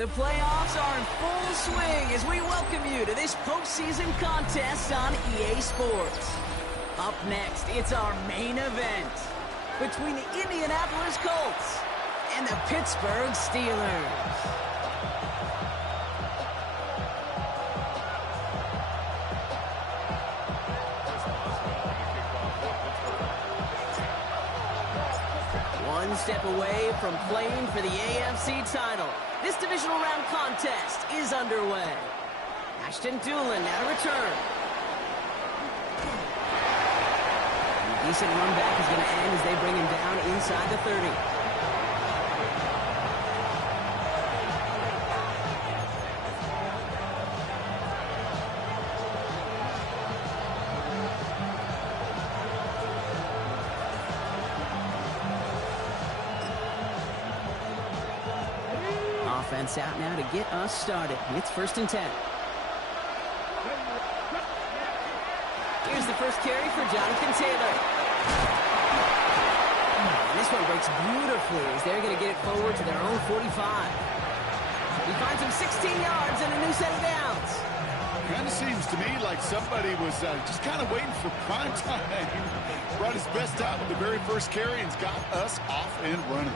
The playoffs are in full swing as we welcome you to this postseason contest on EA Sports. Up next, it's our main event between the Indianapolis Colts and the Pittsburgh Steelers. One step away from playing for the AFC title. This divisional round contest is underway. Ashton Doolin now to return. A decent run back is going to end as they bring him down inside the 30. Offense out now to get us started. It's 1st and 10. Here's the first carry for Jonathan Taylor. And this one breaks beautifully as they're going to get it forward to their own 45. He finds him 16 yards and a new set of downs. Kind of seems to me like somebody was just kind of waiting for prime time. Brought his best out with the very first carry and's got us off and running.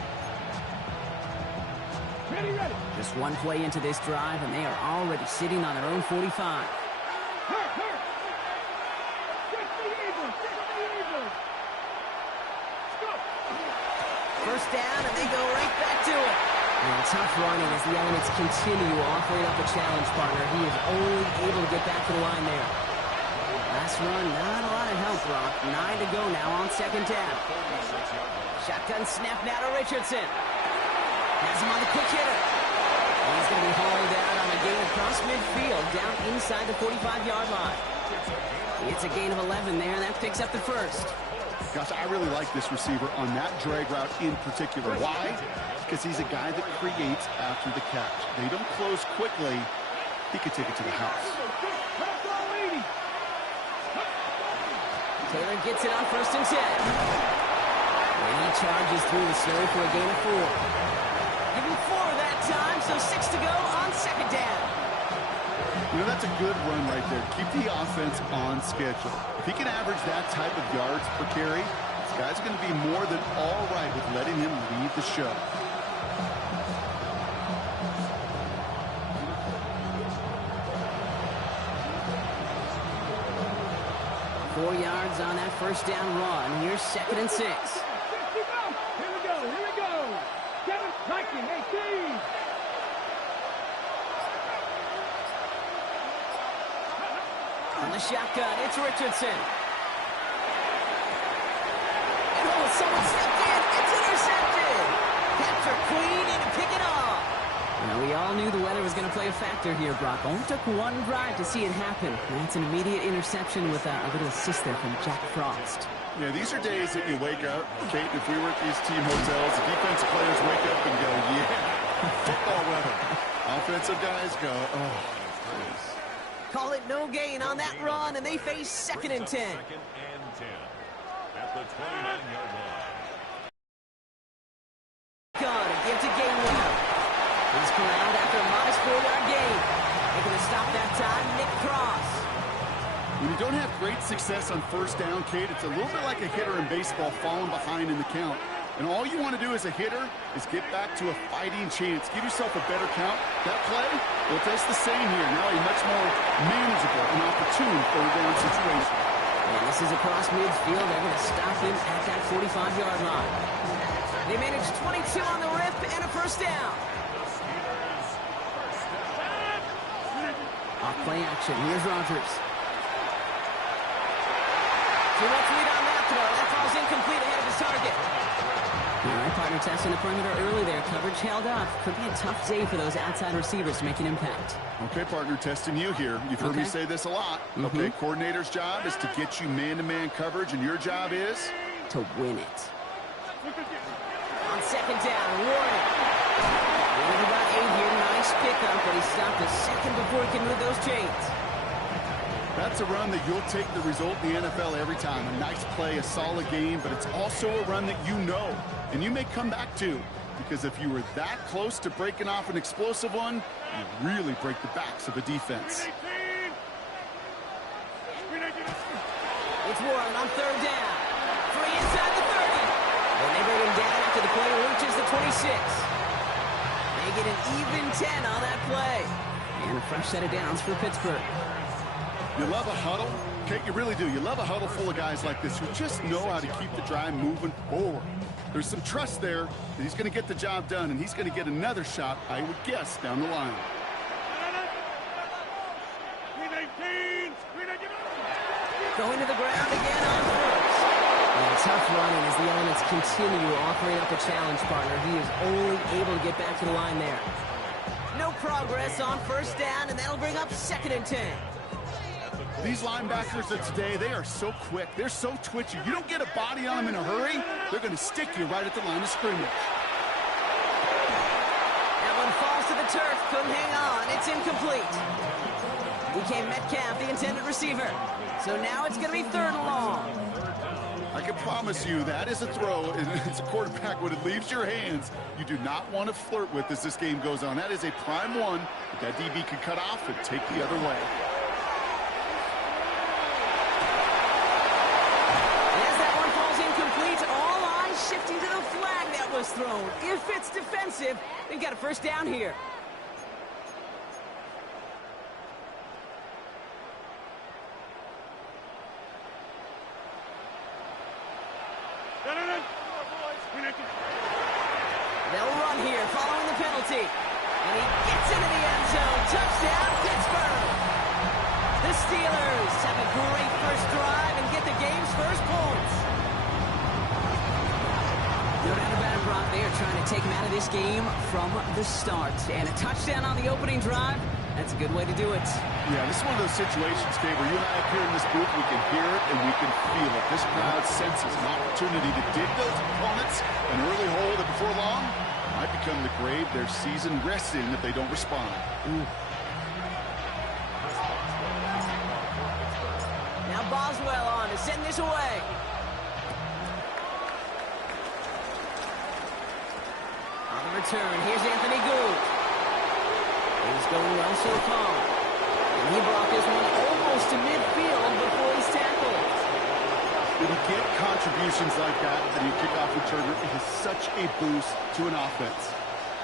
Ready. Just one play into this drive, and they are already sitting on their own 45. Hurt. Get the Eagles. First down, and they go right back to it. And tough running as the elements continue offering up a challenge partner. He is only able to get back to the line there. Last run, not a lot of help, Brock. 9 to go now on 2nd down. Shotgun snap now to Richardson. Has him on the quick hitter. He's going to be hauled out on a gain across midfield, down inside the 45-yard line. It's a gain of 11 there, and that picks up the first. Gosh, I really like this receiver on that drag route in particular. Why? Because he's a guy that creates after the catch. They don't close quickly. He could take it to the house. Taylor gets it on 1st and 10. And he charges through the snow for a gain of 4. Give him 4 that time, so 6 to go on 2nd down. You know, that's a good run right there. Keep the offense on schedule. If he can average that type of yards per carry, this guy's going to be more than all right with letting him lead the show. Four yards on that first down run. Here's 2nd and 6. Here we go. Kevin Tyson, 18. On the shotgun, it's Richardson. And someone stepped in. It's intercepted. Capture clean and pick it off. Now, we all knew the weather was going to play a factor here, Brock. Only took one drive to see it happen. And that's an immediate interception with a little assist there from Jack Frost. Yeah, these are days that you wake up, Kate, if we were at these team hotels, the defensive players wake up and go, yeah, football weather. Offensive guys go, oh, please. Call it no gain on that run, and they face 2nd and 10. 2nd and 10 at the 29-yard line. Gun, a give to Gainwell. He's corralled after a modest 4-yard gain. Making a stop that time, Nick Cross. When you don't have great success on 1st down, Kate, it's a little bit like a hitter in baseball falling behind in the count. And all you want to do as a hitter is get back to a fighting chance. Give yourself a better count. That play, well, that's the same here. Now a much more manageable and opportune 3rd down situation. And this is across midfield. They're going to stop him at that 45-yard line. They managed 22 on the rip and a 1st down. Off play action. Here's Rodgers. Too much lead on that throw. That falls incomplete ahead of his target. All right, partner testing the perimeter early there. Coverage held up. Could be a tough day for those outside receivers to make an impact. Okay, partner, testing you here. You've heard me say this a lot. Okay, coordinator's job is to get you man-to-man coverage, and your job is? To win it. On 2nd down, Warren. Running about 8 here. Nice pickup, but he stopped a second before he can move those chains. That's a run that you'll take the result in the NFL every time. A nice play, a solid game, but it's also a run that you know, and you may come back to. Because if you were that close to breaking off an explosive one, you really break the backs of a defense. It's Warren on 3rd down. Free inside the 30. And they bring him down after the play reaches the 26. They get an even 10 on that play. And a fresh set of downs for Pittsburgh. You love a huddle? Kate, you really do. You love a huddle full of guys like this who just know how to keep the drive moving forward. There's some trust there that he's going to get the job done, and he's going to get another shot, I would guess, down the line. Going to the ground again on 1st. And a tough running as the elements continue offering up a challenge partner. He is only able to get back to the line there. No progress on 1st down, and that'll bring up 2nd and 10. These linebackers of today, they are so quick. They're so twitchy. You don't get a body on them in a hurry, they're going to stick you right at the line of scrimmage. That one falls to the turf. Couldn't hang on. It's incomplete. DK Metcalf, the intended receiver. So now it's going to be 3rd and long. I can promise you that is a throw, and as a quarterback, when it leaves your hands, you do not want to flirt with as this game goes on. That is a prime one that DB can cut off and take the other way. Shifting to the flag that was thrown. If it's defensive, they've got a 1st down here. They'll run here following the penalty. And he gets into the end zone. Touchdown, Pittsburgh. The Steelers have a great first drive and get the game's first points. No doubt about it, Brock. They are trying to take him out of this game from the start. And a touchdown on the opening drive, that's a good way to do it. Yeah, this is one of those situations, Dave, where you and I up here in this booth, we can hear it and we can feel it. This crowd senses an opportunity to dig those opponents an early hole that before long might become the grave their season rests in if they don't respond. Now Boswell on to send this away. Return. Here's Anthony Gould. He's going well so far. And he brought this one almost to midfield before he's tackled. When you get contributions like that and you kick off returner, it is such a boost to an offense.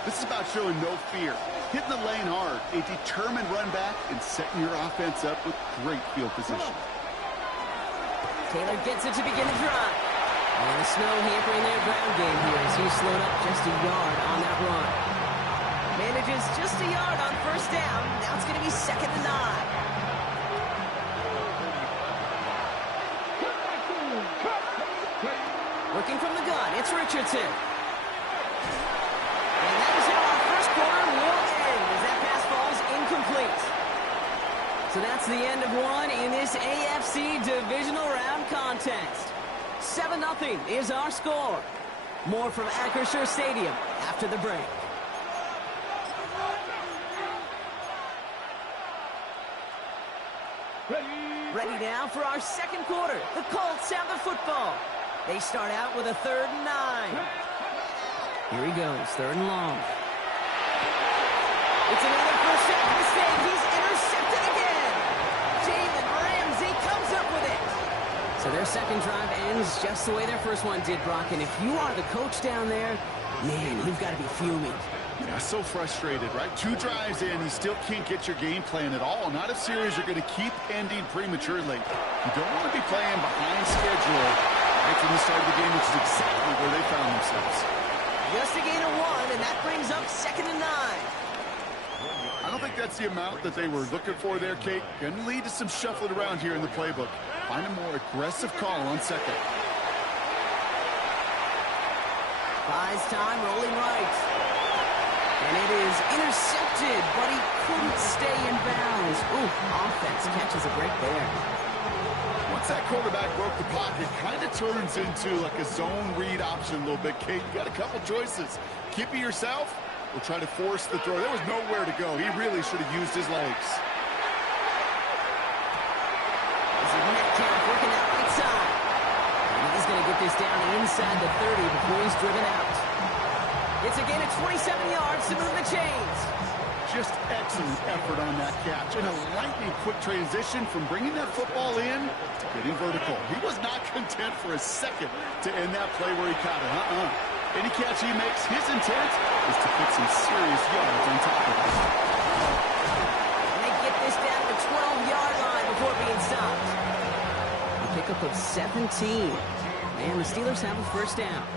This is about showing no fear, hitting the lane hard, a determined run back, and setting your offense up with great field position. Taylor gets it to begin the drive. And the snow hampering their ground game here as he's slowed up just a yard on that run. Manages just a yard on 1st down. Now it's going to be 2nd and 9. Working from the gun, it's Richardson. And that is how our first quarter will So that's the end of one in this AFC divisional round contest. 7-0 is our score. More from Acrisure Stadium after the break. Ready now for our second quarter. The Colts have the football. They start out with a 3rd and 9. Here he goes, 3rd and long. It's another first down mistake. He's intercepted again. Jalen Ramsey comes up with it. So their second drive ends just the way their first one did, Brock. And if you are the coach down there, man, you've got to be fuming. Yeah, so frustrated, right? 2 drives in, you still can't get your game plan at all. Not if series are going to keep ending prematurely. You don't want to be playing behind schedule right from the start of the game, which is exactly where they found themselves. Just a gain of 1, and that brings up 2nd and 9. I don't think that's the amount that they were looking for there, Kate. Going to lead to some shuffling around here in the playbook. Find a more aggressive call on 2nd. Buys time, rolling right. And it is intercepted, but he couldn't stay in bounds. Ooh, offense catches a break there. Once that quarterback broke the pocket, kind of turns into like a zone read option a little bit, Kate. You got a couple choices. Keep it yourself or try to force the throw. There was nowhere to go. He really should have used his legs. This is Metcalf working that right side. And he's going to get this down inside the 30 before he's driven out. It's a gain of 27 yards to move the chains. Just excellent effort on that catch. And a lightning quick transition from bringing that football in to getting vertical. He was not content for a second to end that play where he caught it. Any catch he makes, his intent is to put some serious yards on top of it. And they get this down to the 12-yard line before being stopped. A pickup of 17. And the Steelers have a first down.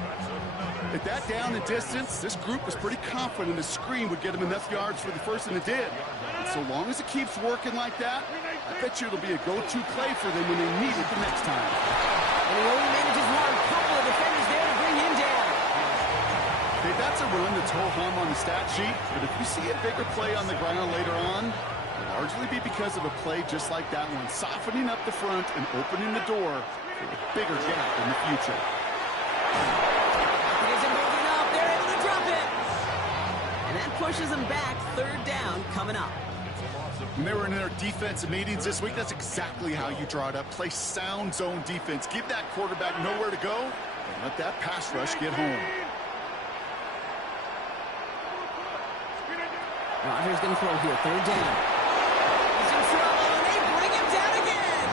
At that down and distance, this group was pretty confident a screen would get him enough yards for the first, and it did. And so long as it keeps working like that, I bet you it'll be a go-to play for them when they need it the next time. And he only manages one. Couple of defenders there to bring him down. Okay, that's a run that's ho-hum on the stat sheet, but if you see a bigger play on the ground later on, it'll largely be because of a play just like that one, softening up the front and opening the door for a bigger gap in the future. Pushes them back. 3rd down coming up. When they were in their defensive meetings this week, that's exactly how you draw it up. Play sound zone defense. Give that quarterback nowhere to go and let that pass rush get home. Rodgers going to throw here. 3rd down. He's in trouble, and they bring him down again.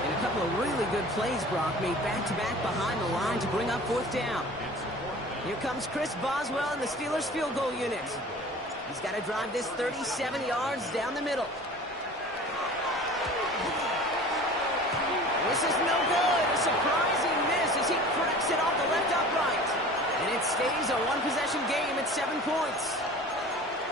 And a couple of really good plays, Brock, made back-to-back behind the line to bring up 4th down. Here comes Chris Boswell in the Steelers field goal unit. He's got to drive this 37 yards down the middle. This is no good. A surprising miss as he cracks it off the left upright. And it stays a one-possession game at 7 points.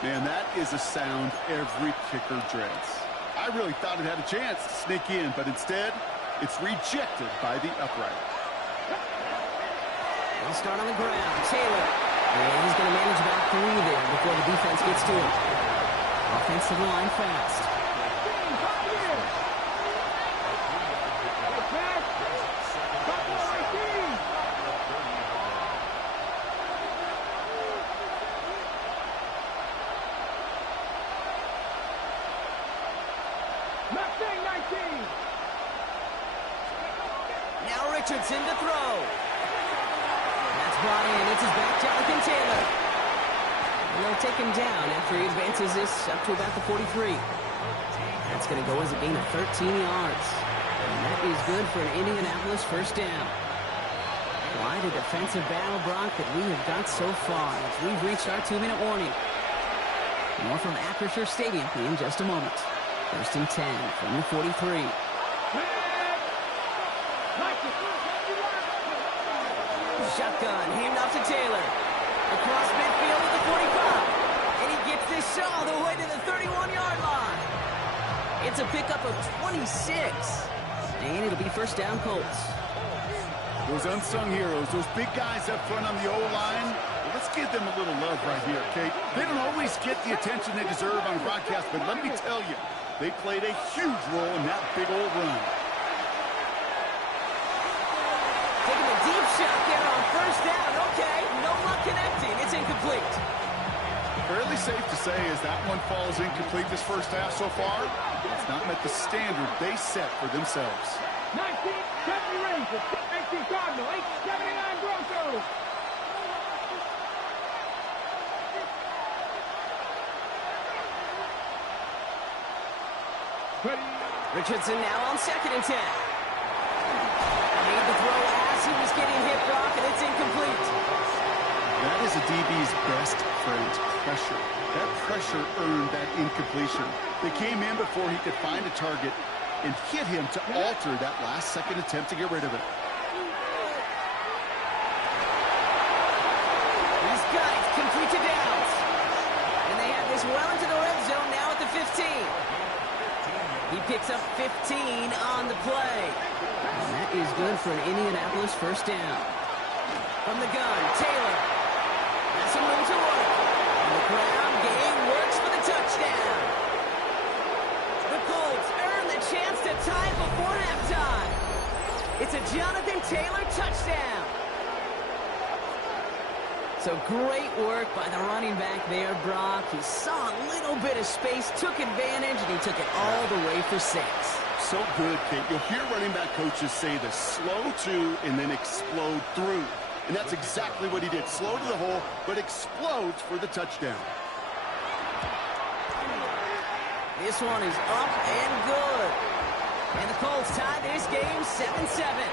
Man, that is a sound every kicker dreads. I really thought it had a chance to sneak in, but instead, it's rejected by the upright. They'll start on the ground. Taylor. And he's going to manage about 3 there before the defense gets to him. Offensive line fast. Now Richardson to throw. Brought in. It's his back, Jonathan Taylor. And they'll take him down after he advances this up to about the 43. That's going to go as a gain of 13 yards. And that is good for an Indianapolis first down. Quite a defensive battle, Brock, that we have got so far as we've reached our 2-minute warning. More from Acrisure Stadium in just a moment. 1st and 10 from the 43. Shotgun, hand off to Taylor. Across midfield to the 45. And he gets this shot all the way to the 31-yard line. It's a pickup of 26. And it'll be first down Colts. Those unsung heroes, those big guys up front on the O-line, well, let's give them a little love right here, Kate. They don't always get the attention they deserve on broadcast, but let me tell you, they played a huge role in that big old run. Taking a deep shot there on first down. Okay, no luck connecting. It's incomplete. Fairly safe to say as that one falls incomplete this first half so far, it's not met the standard they set for themselves. 1970 Rangers, 19 Cardinal, 879 Broncos. Richardson now on 2nd and 10. Made the throw as he was getting hit, Brock, and it's incomplete. That is a DB's best friend, pressure. That pressure earned that incompletion. They came in before he could find a target and hit him to alter that last-second attempt to get rid of it. He's got it, complete to Downs. And they have this well into the red zone now at the 15. He picks up 15 on the play. And that is good for an Indianapolis first down. From the gun, Taylor. Has some room to work. And the ground game works for the touchdown. The Colts earn the chance to tie before halftime. It's a Jonathan Taylor touchdown. So great work by the running back there, Brock. He saw a little bit of space, took advantage, and he took it all the way for 6. So good, Kate. You'll hear running back coaches say the slow to and then explode through. And that's exactly what he did. Slow to the hole, but explodes for the touchdown. This one is up and good. And the Colts tie this game 7-7.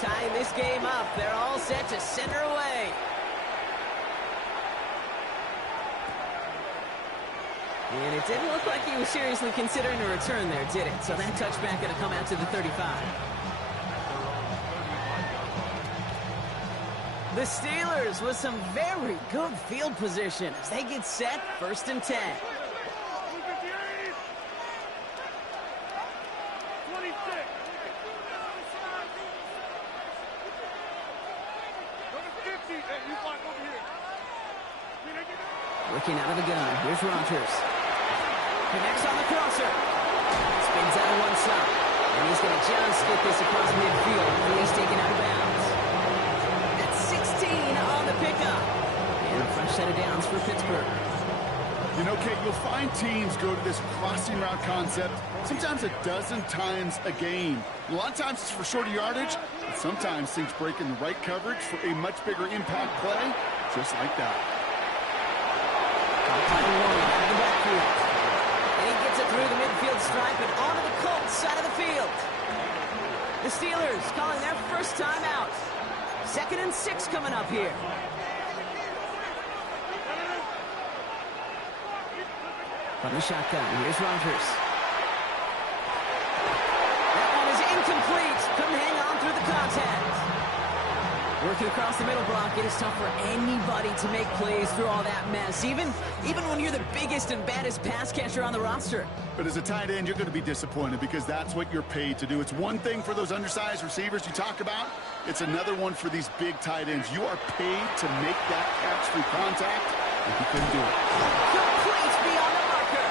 Tying this game up, they're all set to center away. And it didn't look like he was seriously considering a return there, did it? So that touchback going to come out to the 35. The Steelers with some very good field position as they get set, 1st and 10. 26. Looking out of the gun. Here's Rodgers. Connects on the crosser. Spins out of one side. And he's going to just get this across midfield when he's taken out of bounds. That's 16 on the pickup. And a fresh set of downs for Pittsburgh. You know, Kate, you'll find teams go to this crossing route concept sometimes a dozen times a game. A lot of times it's for shorter yardage, but sometimes things break in the right coverage for a much bigger impact play, just like that. And he gets it through the midfield stripe and onto the Colts side of the field. The Steelers calling their first time out. 2nd and 6 coming up here. From the shotgun, here's Rodgers. That one is incomplete. Couldn't hang on through the contact. Working across the middle, Brock, it is tough for anybody to make plays through all that mess, even when you're the biggest and baddest pass catcher on the roster. But as a tight end, you're going to be disappointed because that's what you're paid to do. It's one thing for those undersized receivers you talk about. It's another one for these big tight ends. You are paid to make that catch through contact, and you couldn't do it. Complete beyond the marker.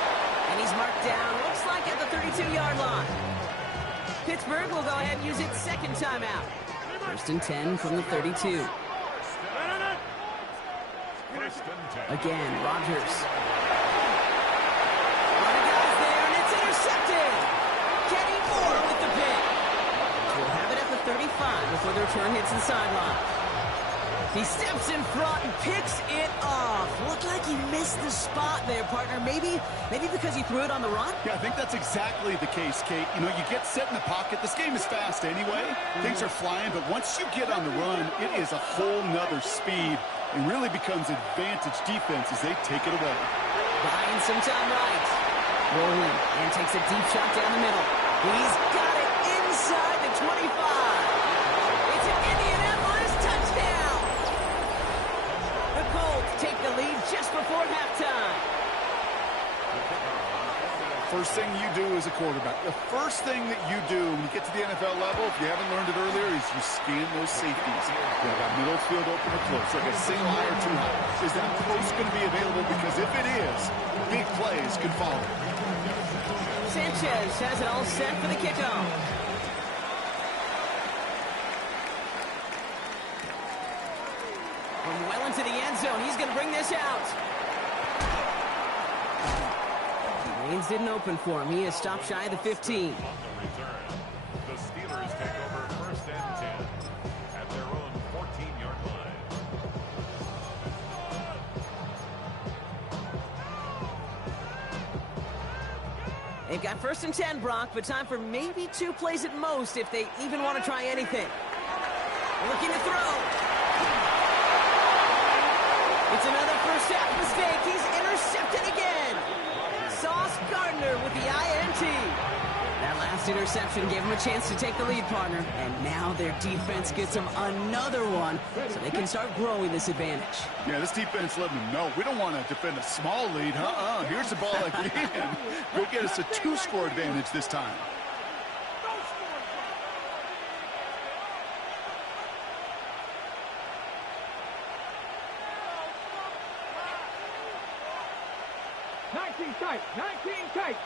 And he's marked down, looks like at the 32-yard line. Pittsburgh will go ahead and use its 2nd timeout. 1st and 10 from the 32. Again, Rodgers. The guy's there, and it's intercepted. Kenny Moore with the pick. We'll have it at the 35 before the return hits the sideline. He steps in front and picks it off. Looked like he missed the spot there, partner. Maybe because he threw it on the run? Yeah, I think that's exactly the case, Kate. You know, you get set in the pocket. This game is fast anyway. Things are flying, but once you get on the run, it is a whole nother speed and really becomes advantage defense as they take it away. Buying some time right. Rolling and takes a deep shot down the middle. He's got it inside the 25. It's an Indianapolis touchdown. The Colts take the lead just before halftime. First thing you do as a quarterback, the first thing that you do when you get to the NFL level, if you haven't learned it earlier, is you scan those safeties. You got middle field open or close, like a single high or two high. Is that post going to be available? Because if it is, big plays could follow. Sanchez has it all set for the kickoff. From well into the end zone, he's going to bring this out. Lanes didn't open for him. He is stopped shy of the 15. On the return, the Steelers take over first and 10 at their own 14-yard line. They've got first and 10, Brock, but time for maybe 2 plays at most if they even want to try anything. Looking to throw. It's another first half mistake. He's intercepted again. Sauce Gardner with the INT. That last interception gave him a chance to take the lead, partner. And now their defense gets them another one so they can start growing this advantage. Yeah, this defense letting them know we don't want to defend a small lead. Here's the ball again. Go get us a 2-score advantage this time. Tight, 19 tight.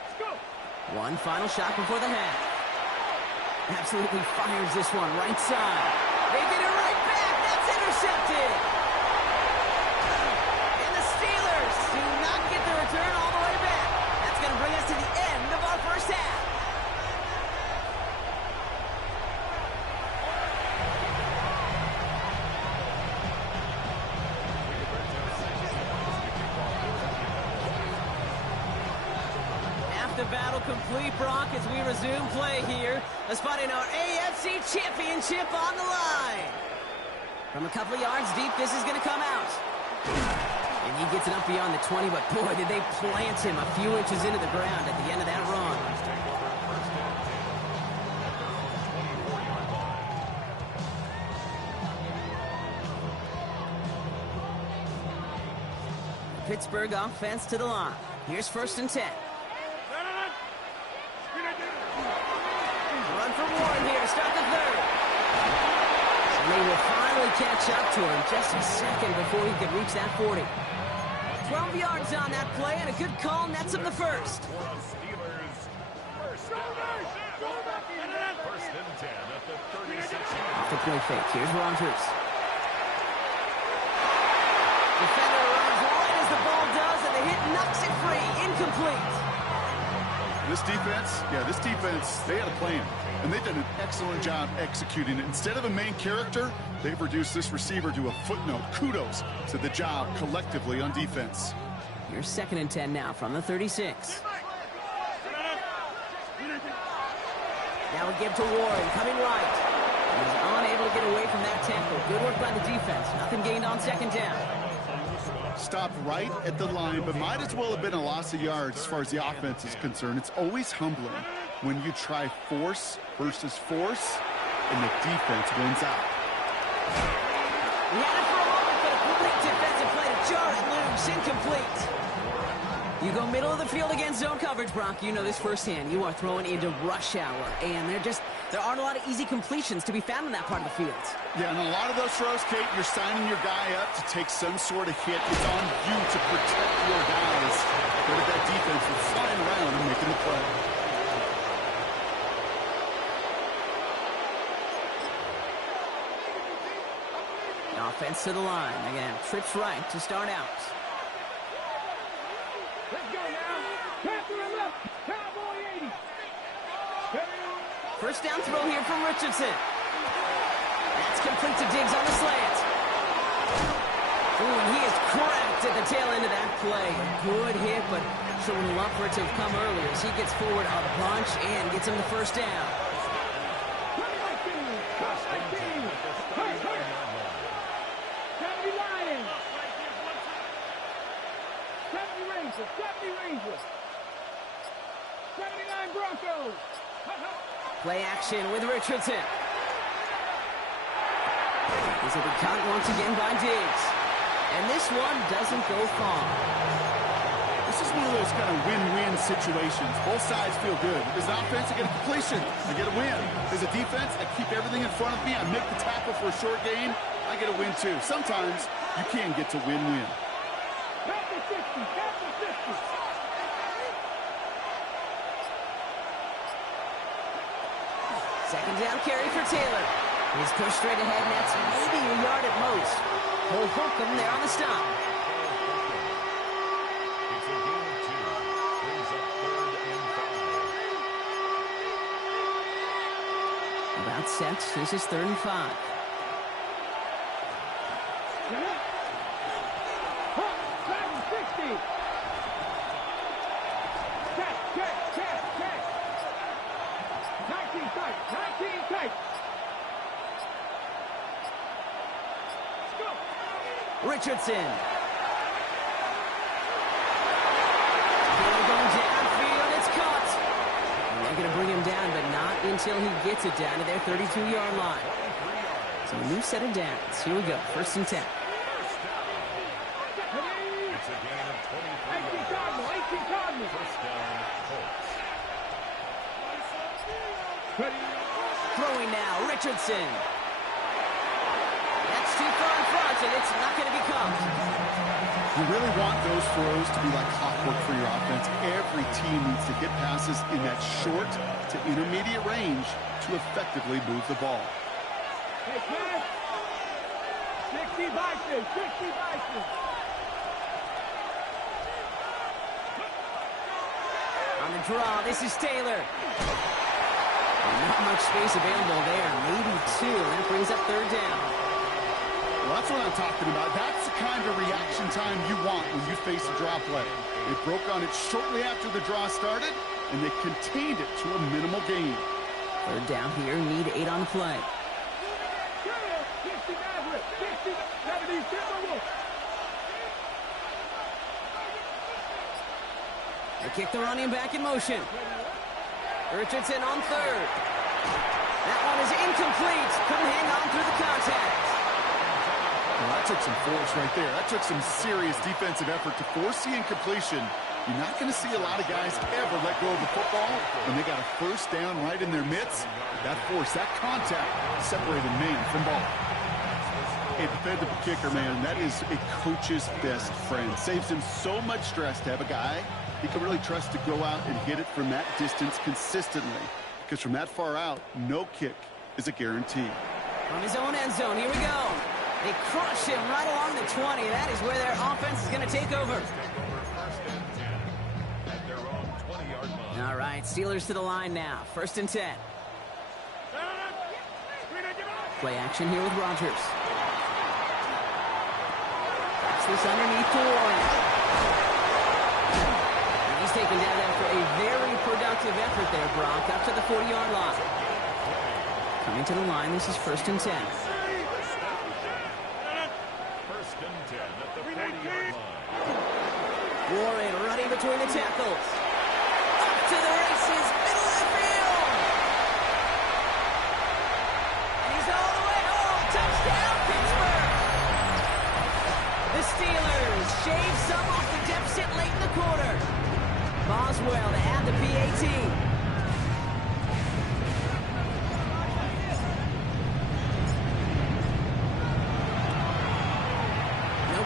Let's go. One final shot before the half. Absolutely fires this one right side. They get it right back. That's intercepted. And the Steelers do not get the return all the way back. That's going to bring us to the end of our first half. Half the battle complete, Brock, as we resume play here. A spot in our AFC Championship on the line. From a couple of yards deep, this is going to come out. And he gets it up beyond the 20, but boy, did they plant him a few inches into the ground at the end of that run. Pittsburgh offense to the line. Here's first and 10. Run for Warren here to start the third. And they will finally catch up to him just a second before he could reach that 40. 12 yards on that play, and a good call nets him the first. First and 10 at the 36. Off the play fake. Here's Rodgers. Defender runs right as the ball does, and the hit knocks it free. Incomplete. This defense, they had a plan, and they've done an excellent job executing it. Instead of a main character, they've reduced this receiver to a footnote. Kudos to the job collectively on defense. Here's second and 10 now from the 36. Now we give to Warren, coming right. He's unable to get away from that tackle. Good work by the defense. Nothing gained on second down. Stopped right at the line, but might as well have been a loss of yards as far as the offense is concerned. It's always humbling when you try force versus force, and the defense wins out. He had it for a moment, but a quick defensive play to jar it loose. Incomplete. You go middle of the field against zone coverage, Brock. You know this firsthand. You are throwing into rush hour, and there aren't a lot of easy completions to be found in that part of the field. Yeah, and a lot of those throws, Kate, you're signing your guy up to take some sort of hit. It's on you to protect your guys. But if that defense is flying around and making the play. Offense to the line. Again, trips right to start out. Let's go now. Pass to the left. Cowboy 80. First down throw here from Richardson. That's complete to Diggs on the slant. Ooh, and he is cracked at the tail end of that play. Good hit, but Someone who up for it to have come earlier as he gets forward a bunch and gets him the first down. Rangers. 79 Broncos. Play action with Richardson. This will be caught once again by Diggs. And this one doesn't go far. This is one of those kind of win-win situations. Both sides feel good. As an offense, I get a completion. I get a win. As a defense, I keep everything in front of me. I make the tackle for a short gain. I get a win, too. Sometimes you can get to win-win. Second down carry for Taylor. He's pushed straight ahead, and that's maybe a yard at most. He'll hook him there on the stop. It's a gain of 2. Brings up 3rd and 5. About set. This is 3rd and 5. Richardson. Going downfield, it's caught. And they're going to bring him down, but not until he gets it down to their 32-yard line. So a new set of downs. Here we go, 1st and 10. It's a gain of 23 yards. First down, Colts. Throwing now, Richardson. That's too far in front, and it's not going to be caught. You really want those throws to be like clockwork for your offense. Every team needs to hit passes in that short to intermediate range to effectively move the ball. Hey, Chris. 60 Vikings, 60 Vikings. On the draw, this is Taylor. Not much space available there. Maybe 2. That brings up 3rd down. Well, that's what I'm talking about. That's the kind of reaction time you want when you face a draw play. They broke on it shortly after the draw started, and they contained it to a minimal gain. 3rd down here. Need 8 on the play. They kick the running back in motion. Richardson on 3rd. That one is incomplete. Couldn't hang on through the contact. Well, that took some force right there. That took some serious defensive effort to force the incompletion. You're not going to see a lot of guys ever let go of the football when they got a 1st down right in their midst. That force, that contact, separated man from ball. A dependable kicker, man, that is a coach's best friend. Saves him so much stress to have a guy he can really trust to go out and hit it from that distance consistently. Because from that far out, no kick is a guarantee. From his own end zone, here we go. They crush him right along the 20. That is where their offense is going to take over. First and 10 at their own 20-yard line. All right, Steelers to the line now. 1st and 10. Play action here with Rodgers. Pass this underneath to Warren. And he's taken down after a very productive effort there, Brock, up to the 40-yard line. Coming to the line, this is 1st and 10. At the 40-yard line. Warren running between the tackles. Up to the races, middle of the field. And he's all the way home. Touchdown, Pittsburgh. The Steelers shave some off the deficit late in the quarter. Boswell to add the PAT.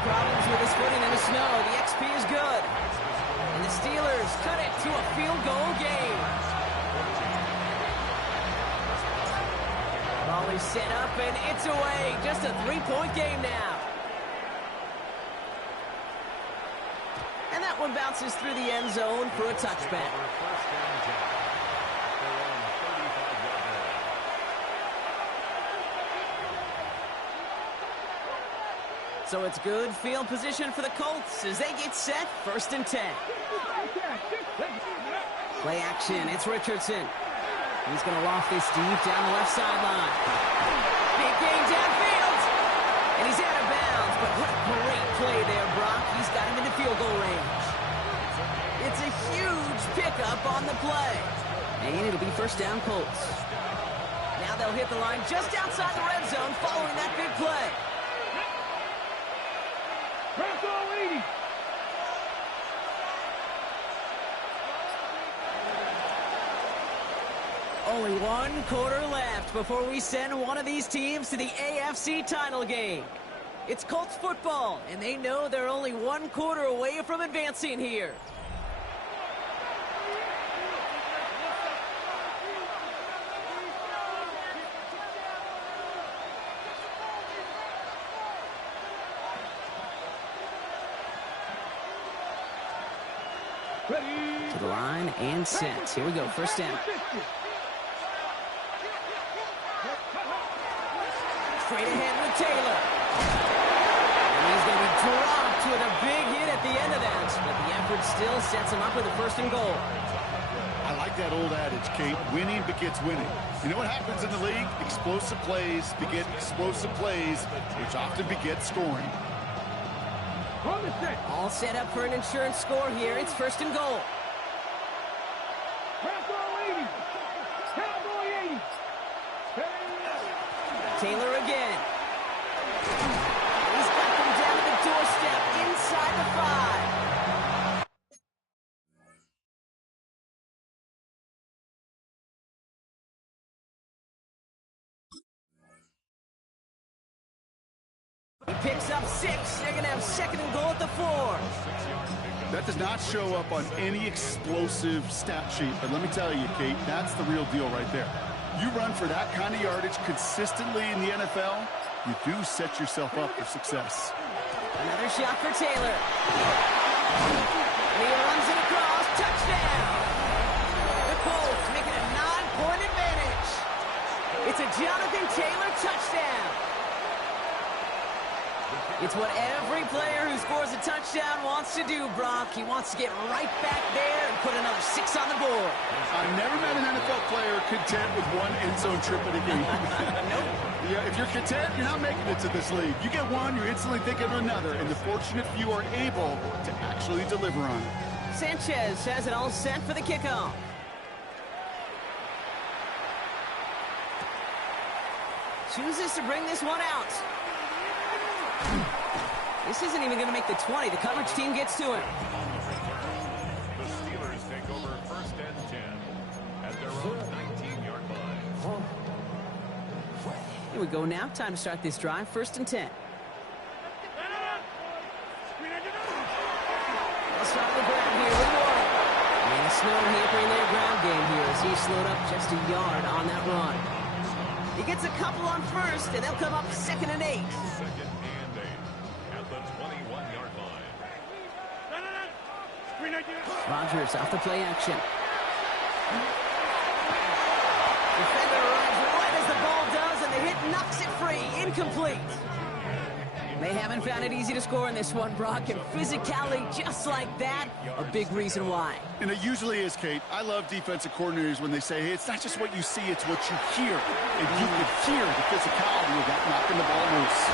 Problems with his footing in the snow. The XP is good. And the Steelers cut it to a field goal game. Ball is set up and it's away. Just a 3-point game now. And that one bounces through the end zone for a touchback. So it's good field position for the Colts as they get set, 1st and 10. Play action, it's Richardson. He's going to loft this deep down the left sideline. Big gain downfield. And he's out of bounds, but what a great play there, Brock. He's got him into field goal range. It's a huge pickup on the play. And it'll be 1st down Colts. Now they'll hit the line just outside the red zone following that big play. Press all 80. Only 1 quarter left before we send one of these teams to the AFC title game. It's Colts football, and they know they're only 1 quarter away from advancing here. To the line and set. Here we go, 1st down. Straight ahead with Taylor. And he's going to be dropped with a big hit at the end of that. But the effort still sets him up with a 1st and goal. I like that old adage, Kate. Winning begets winning. You know what happens in the league? Explosive plays beget explosive plays, which often begets scoring. All set up for an insurance score here. It's 1st and goal. Taylor again. He's got them down to the doorstep inside the 5. He picks up 6. They're going to have 2nd and goal at the 4. That does not show up on any explosive stat sheet, but let me tell you, Kate, that's the real deal right there. You run for that kind of yardage consistently in the NFL, you do set yourself up for success. Another shot for Taylor. And he runs it across. Touchdown! The Colts make it a 9-point advantage. It's a Jonathan Taylor touchdown. It's what every player who scores a touchdown wants to do, Brock. He wants to get right back there and put another 6 on the board. I've never met an NFL player content with 1 end zone trip in a game. Nope. Yeah, if you're content, you're not making it to this league. You get one, you're instantly thinking of another, and the fortunate few are able to actually deliver on it. Sanchez has it all set for the kickoff. Chooses to bring this one out. This isn't even going to make the 20. The coverage team gets to him. The Steelers take over 1st and 10 at their own 19-yard line. Here we go now. Time to start this drive. 1st and 10. Let's start the grab here with Warren. And a snow hampering their ground game here as he slowed up just a yard on that run. He gets a couple on 1st, and they'll come up 2nd and 8. 2nd and 8 at the 21-yard line. Rodgers off the play action. Defender arrives right as the ball does, and the hit knocks it free. Incomplete. They haven't found it easy to score in this one, Brock, and physicality just like that, a big reason why. And it usually is, Kate. I love defensive coordinators when they say, hey, it's not just what you see, it's what you hear. And you can hear the physicality of that knocking the ball loose.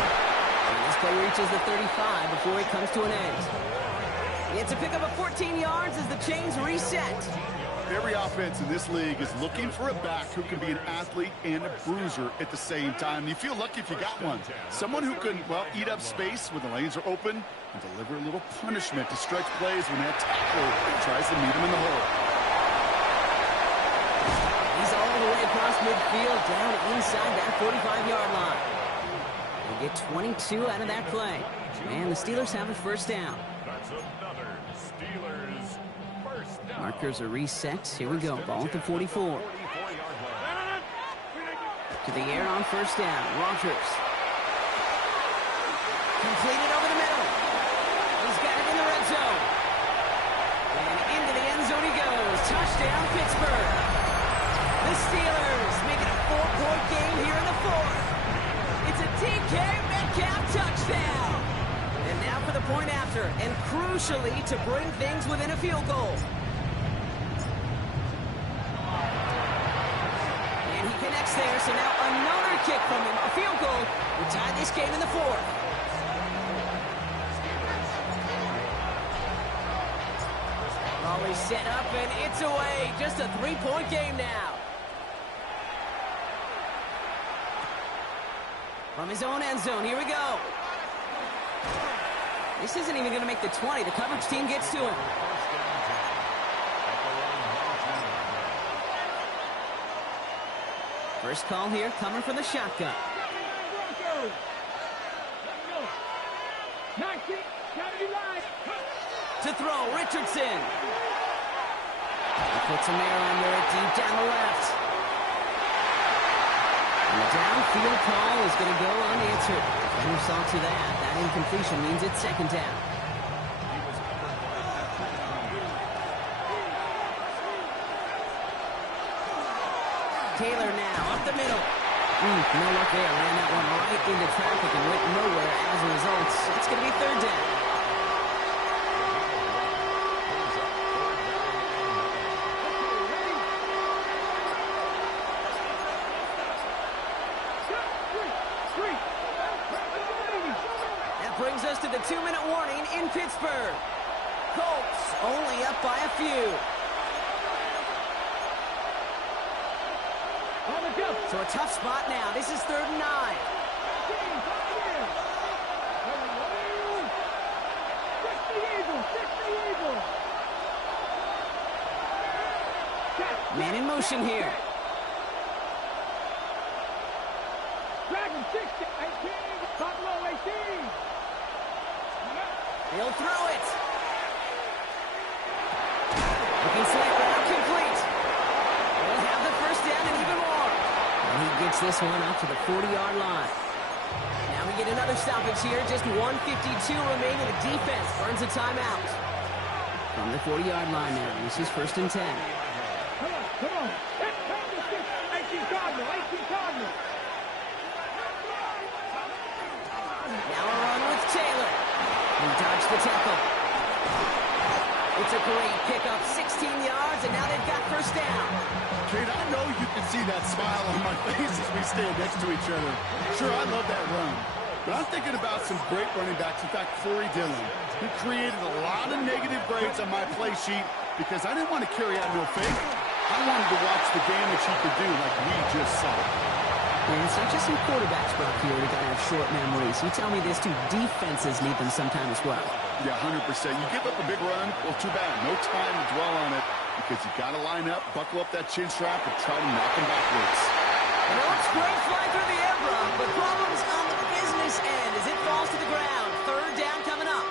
And this play reaches the 35 before it comes to an end. It's a pickup of 14 yards as the chains reset. Every offense in this league is looking for a back who can be an athlete and a bruiser at the same time. You feel lucky if you got one. Someone who can, well, eat up space when the lanes are open and deliver a little punishment to stretch plays when that tackler tries to meet him in the hole. He's all the way across midfield, down inside that 45-yard line. They get 22 out of that play. And the Steelers have a 1st down. That's another Steelers first down. Markers are reset. Here we go. Ball at the 44. To the air on 1st down. Rodgers. Completed over the middle. He's got it in the red zone. And into the end zone he goes. Touchdown, Pittsburgh. The Steelers make it a 4-point game here in the 4th. It's a DK Metcalf touchdown. point after, and crucially to bring things within a field goal. And he connects there, so now another kick from him, a field goal, will tie this game in the fourth. Always set up, and it's away. Just a three-point game now. From his own end zone, here we go. This isn't even going to make the 20. The coverage team gets to him. First call here, coming from the shotgun. To throw, Richardson. He puts him there under it, deep down the left. And the downfield call is going to go unanswered. Defender saw to that. That incompletion means it's second down. Taylor now, up the middle. No luck there. Ran that one right into traffic and went nowhere as a result. It's going to be third down. Brings us to the 2-minute warning in Pittsburgh. Colts only up by a few. So a tough spot now. This is 3rd and 9. Man in motion here. Dragon 60, 18, Buffalo 18. He'll throw it. Looking slick, route complete. They'll have the first down and even more. And he gets this one out to the 40-yard line. Now we get another stoppage here. Just 1:52 remaining. The defense burns a timeout. From the 40-yard line now. This is 1st and 10. Come on. 18 Cardinal, 18 Cardinal. Now a run with Taylor. He dodged the tackle. It's a great pickup, 16 yards, and now they've got first down. Kate, I know you can see that smile on my face as we stand next to each other. Sure, I love that run. But I'm thinking about some great running backs. In fact, Corey Dillon, who created a lot of negative grades on my play sheet because I didn't want to carry out no fake. I wanted to watch the damage he could do like we just saw. And it's not just some quarterbacks, Brock, here that got to have short memories. You tell me this, too, defenses need them sometime as well. Yeah, 100%. You give up a big run, well, too bad. No time to dwell on it because you got to line up, buckle up that chin strap, and try to knock him backwards. And it looks great flying through the air, Brock, but problems on the business end as it falls to the ground. Third down coming up.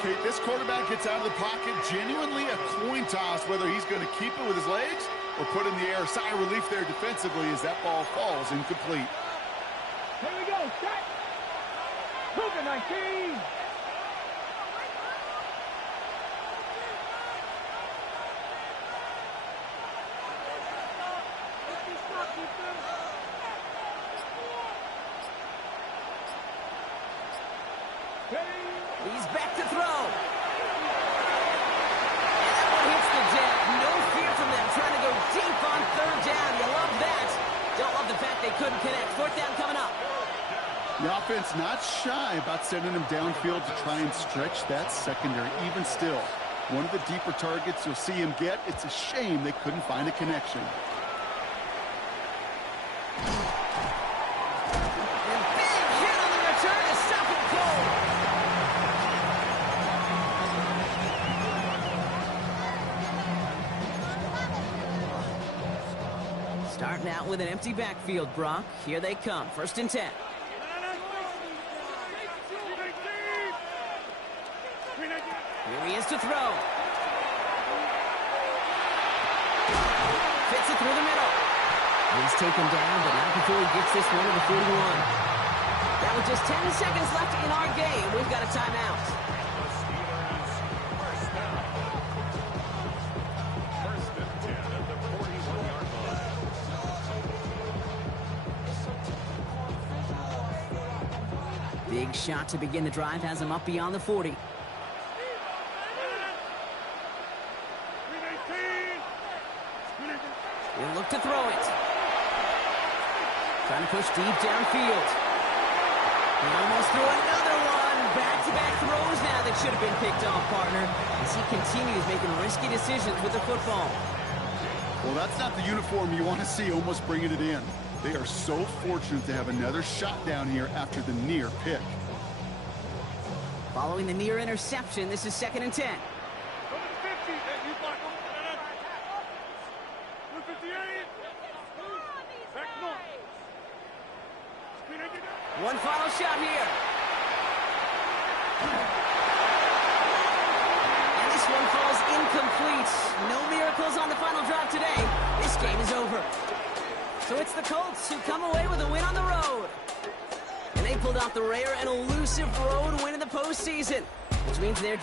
Kate, this quarterback gets out of the pocket, genuinely a coin toss whether he's going to keep it with his legs or put in the air. Sigh of relief there defensively as that ball falls incomplete. Here we go, set. Cougar 19. He's back to throw. And that one hits the deck. No fear from them trying to go deep on third down. You love that. Don't love the fact they couldn't connect. Fourth down coming up. The offense not shy about sending him downfield to try and stretch that secondary. Even still, one of the deeper targets you'll see him get. It's a shame they couldn't find a connection. And big hit on the return to stop him cold. Starting out with an empty backfield, Brock. Here they come. 1st and 10. Here he is to throw. Fits it through the middle. He's taken down, but not before he gets this one to the 41. Now with just 10 seconds left in our game, we've got a timeout. First and 10 at the 41-yard line. Big shot to begin the drive has him up beyond the 40. He'll look to throw it. Trying to push deep downfield. He almost threw another one. Back-to-back throws now that should have been picked off, partner, as he continues making risky decisions with the football. Well, that's not the uniform you want to see almost bringing it in. They are so fortunate to have another shot down here after the near pick. Following the near interception, this is 2nd and 10. One final shot here. And this one falls incomplete. No miracles on the final drive today. This game is over. So it's the Colts who come away with a win on the road. And they pulled out the rare and elusive road win in the postseason, which means they're